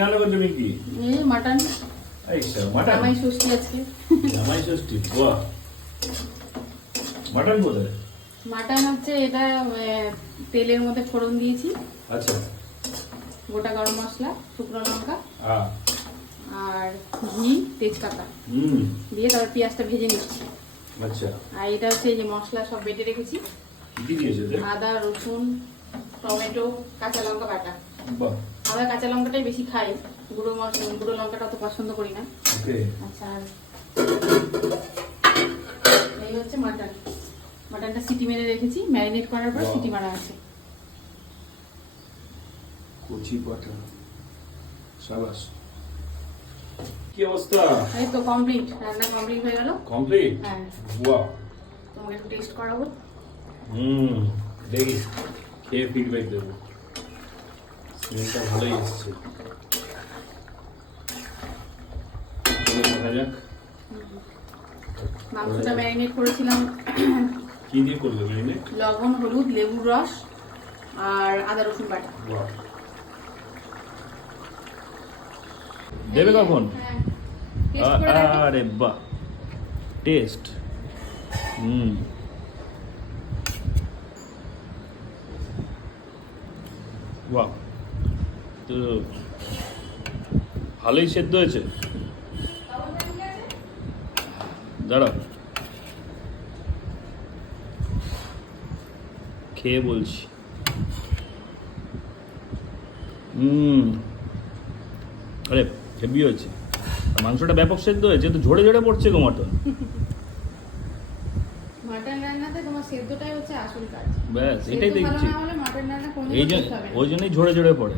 রান্না করছো কি? এই মাটন। আচ্ছা, মাটন। জামাই ষষ্ঠী আজকে। জামাই ষষ্ঠী, বাহ। মাটন কোথায়? মাটন হচ্ছে এটা তেলের মধ্যে ফোড়ন দিয়েছি। আচ্ছা। গোটা গরম মশলা, শুকনো লঙ্কা হ্যাঁ। আর ঘি, তেজপাতা দিয়ে তারপর পেঁয়াজটা ভেজে নিচ্ছি। আচ্ছা। আর এটা হচ্ছে এই যে মশলা সব বেটে রেখেছি। কি দিয়েছো এতে? আদা, রসুন, টমেটো, কাঁচা লঙ্কা বাটা। বাহ। আদা কাঁচা লঙ্কাটাই বেশি খাই, গুঁড়ো লঙ্কাটা অত পছন্দ করি না। ওকে। আচ্ছা, আর এই হচ্ছে মাটন। মাটনটা সিটি মেরে রেখেছি, ম্যারিনেট করার পর সিটি মারা আছে। কচি পাটা, শাবাশ। কি অবস্থা? এই তো কমপ্লিট, রান্না কমপ্লিট হয়ে গেল। কমপ্লিট? হ্যাঁ। বাহ। তোমাকে একটু টেস্ট করাবো। দেখি, খেয়ে ফিডব্যাক দেবো। স্মেলটা ভালোই এসছে। চলো দেখা যাক। মাংসটা ম্যারিনেট করেছিলাম। কি দিয়ে করলে ম্যারিনেট? লবণ, হলুদ, লেবুর রস আর আদা রসুন বাটা। বাহ। দেবে কখন? হ্যাঁ, টেস্ট করে দেখো। আরে বাহ, টেস্ট। বাহ, তো ভালোই সেদ্ধ হয়েছে। দাঁড়াও, খেয়ে বলছি। আরে হেভি হয়েছে, মাংসটা ব্যাপক সেদ্ধ হয়েছে, তো ঝরে ঝরে পড়ছে গো মটন। মাটন রান্নাতে তোমার সেদ্ধটাই হচ্ছে আসল কাজ। ব্যাস, সেদ্ধ এটাই ভালো দেখছি। না হলে মাটন রান্না কোনোদিনও এই ঠিক হবে না। ওই জন্যই ঝরে ঝরে পড়ে।